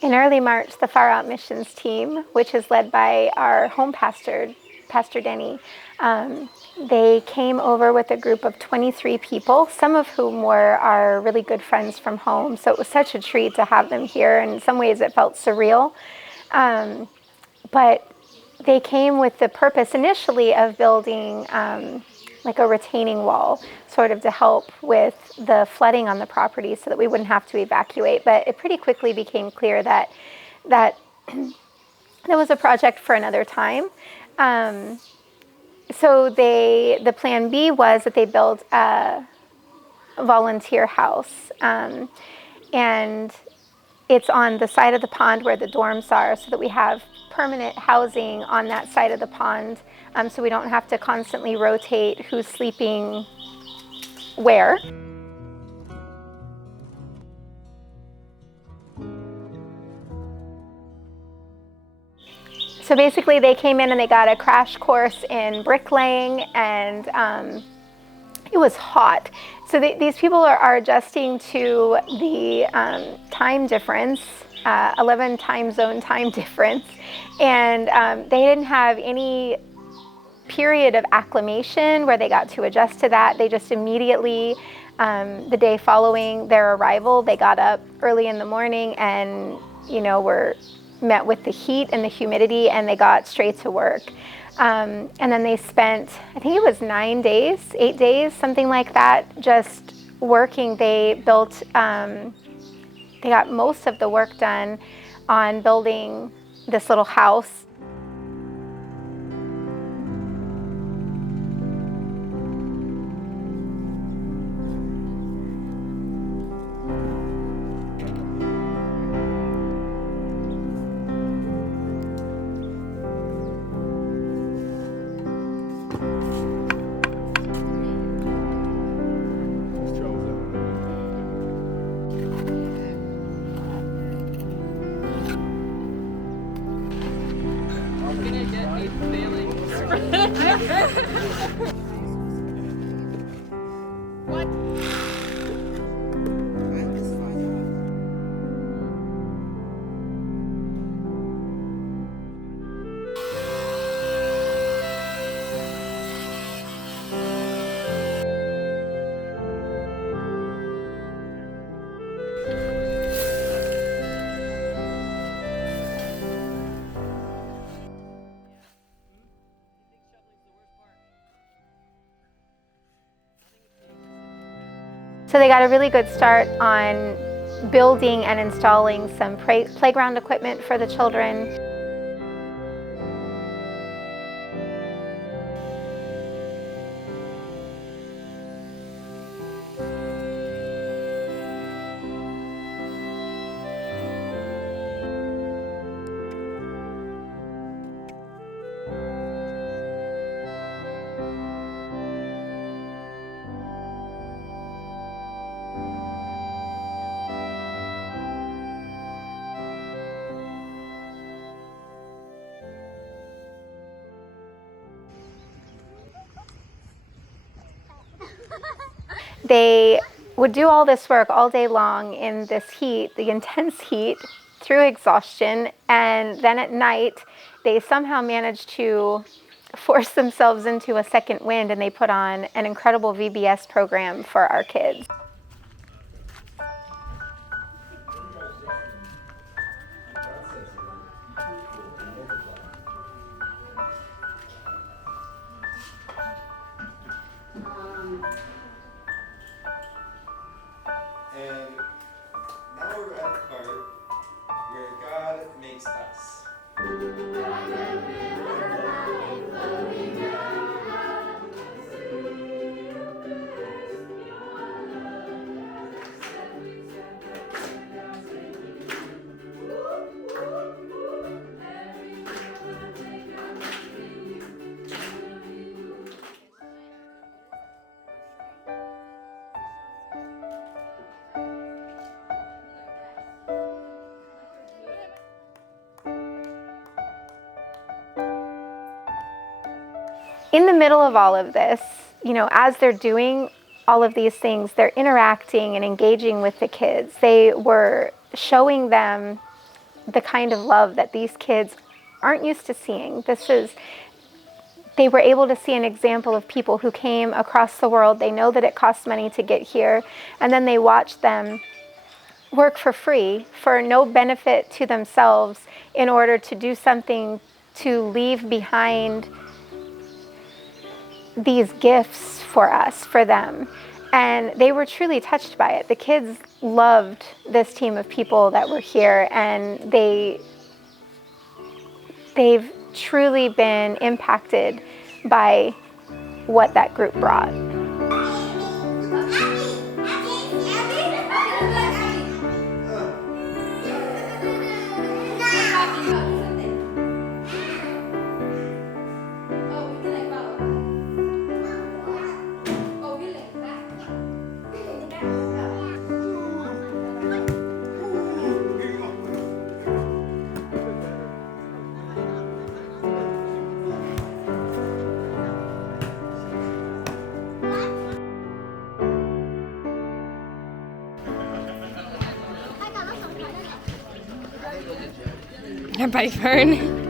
In early March, the Far Out Missions team, which is led by our home pastor, Pastor Denny, they came over with a group of 23 people, some of whom were our really good friends from home. So it was such a treat to have them here. In some ways, it felt surreal. But they came with the purpose initially of building like a retaining wall, sort of to help with the flooding on the property so that we wouldn't have to evacuate. But it pretty quickly became clear that that was a project for another time. So the plan B was that they built a volunteer house, and it's on the side of the pond where the dorms are, so that we have permanent housing on that side of the pond, so we don't have to constantly rotate who's sleeping where. So basically they came in and they got a crash course in bricklaying, and it was hot. So these people are adjusting to the time difference, 11 time zone time difference, and they didn't have any period of acclimation where they got to adjust to that. They just immediately, the day following their arrival, they got up early in the morning and, were met with the heat and the humidity, and they got straight to work. And then they spent, I think it was 8 days, something like that, just working. They built, they got most of the work done on building this little house. So they got a really good start on building and installing some playground equipment for the children. They would do all this work all day long in this heat, the intense heat, through exhaustion, and then at night they somehow managed to force themselves into a second wind, and they put on an incredible VBS program for our kids. And now we're at the part where God makes us. In the middle of all of this, as they're doing all of these things, they're interacting and engaging with the kids. They were showing them the kind of love that these kids aren't used to seeing. They were able to see an example of people who came across the world. They know that it costs money to get here, and then they watch them work for free, for no benefit to themselves, in order to do something to leave behind these gifts for us, for them. And they were truly touched by it. The kids loved this team of people that were here, and they've truly been impacted by what that group brought. By Fern.